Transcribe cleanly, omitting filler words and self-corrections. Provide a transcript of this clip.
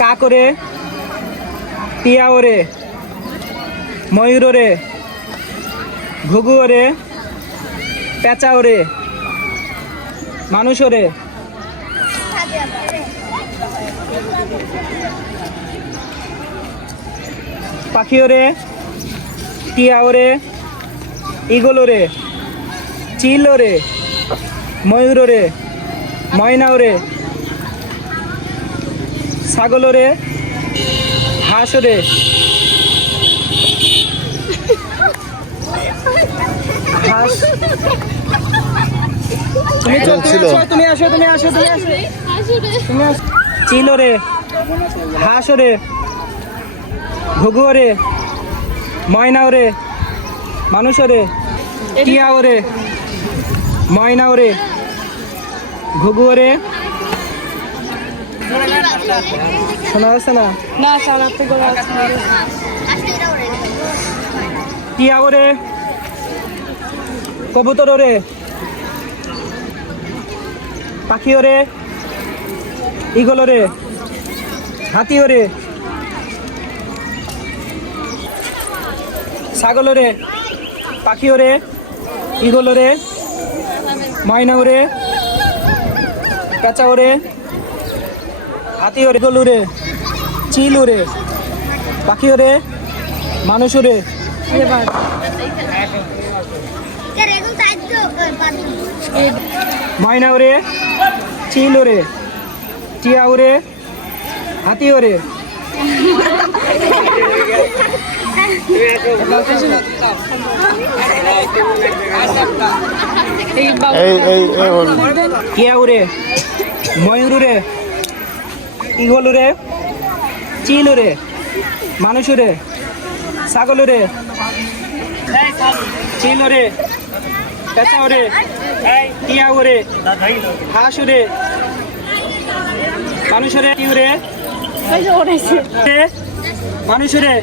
কাক ওরে, টিয়া ওরে, ময়ূর ওরে, ঘুঘু ওরে, পেঁচা ওরে, মানুষ ওরে, পাখি ওরে, টিয়া ওরে, ঈগল ওরে, চিল ওরে, ময়ূর ওরে, ময়না ওরে, ছাগল ওরে, হাঁস ওরে, হাঁস তুমি আসো চিল ওরে, হাঁস ওরে, ঘুঘু ওরে, ময়না ওরে, মানুষ ওরে, টিয়া ওরে, ময়না ওরে, ঘুঘু ওরে, শোনা যাচ্ছে না? টিয়া ওরে, কবুতর ওরে, পাখি ওরে, ঈগল ওরে, হাতি ওরে, ছাগল ওরে, পাখি ওরে, ঈগল ওরে, ময়না ওরে, পেঁচা ওরে, হাতি ওরে, ঈগল ওরে, চিল ওরে, পাখি ওরে, মানুষ ওরে, ময়না ওরে, চিল ওরে, টিয়া ওরে, হাতি ওরে, টিয়া ওরে, ময়ূর ওরে, ঈগল ওরে, চিল ওরে, মানুষ ওরে, ছাগল ওরে, চিল ওরে, পেঁচা ওরে, টিয়া ওরে, হাঁস ওরে, মানুষ ওরে, কি ওরে, মানুষ ওরে।